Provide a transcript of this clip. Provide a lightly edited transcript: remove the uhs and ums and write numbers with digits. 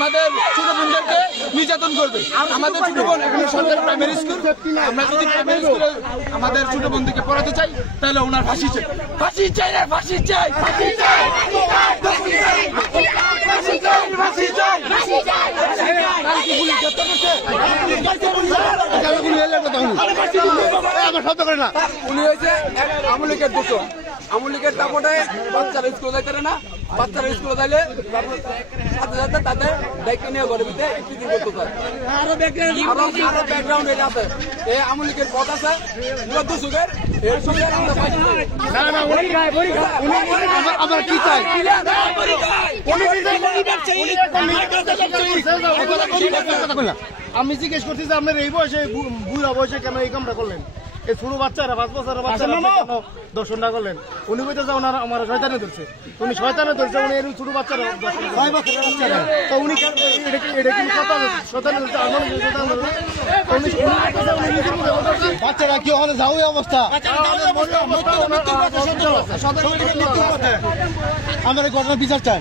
আমাদের ছোট বোনদেরকে নির্যাতন করবে। আমাদের ছোট বোন এখানে সরকারি প্রাইমারি স্কুল, আমরা যদি প্রাইমারি স্কুলে আমাদের ছোট বোনদেরকে পড়াতে চাই তাহলে ওনার ফাঁসি চাই, ফাঁসি চাই না, ফাঁসি চাই, ফাঁসি চাই, ফাঁসি চাই, ফাঁসি চাই, ফাঁসি চাই, ফাঁসি চাই। উনি হয়েছে আওয়ামী লীগের দুটো, আওয়ামী লীগের দাপটে বাচ্চারা স্কুলে যাইতে না, বাচ্চারা স্কুলে যাইলে সাথে সাথে তাদের দায়িত্ব নিয়ে ঘরের ভিতরে ইফতিজিং করতে চায়। আরো ব্যাকগ্রাউন্ড এটা আছে, এই আওয়ামী লীগের পথ আছে দুসুকের, এর সঙ্গে আমরা পাইছি আমার কি চাই আমি জিজ্ঞেস করছি যে আপনার এই বয়সে বুড়া বয়সে কেন এই কামটা করলেন? এই ছোট বাচ্চারা 5 বছরের বাচ্চারা কেন দর্শনটা করলেন? উনি বলতে যে ওনার আমার শয়তানে ধরছে, উনি শয়তানে ধরছে, উনি এর ছোট বাচ্চারা 6 বছরের বাচ্চারা, তো উনি এটা কি কথা শয়তানে ধরছে? আমার শয়তানে ধরছে বাচ্চারা কি ওখানে যাও অবস্থা, আমার এই ঘটনার বিচার চান।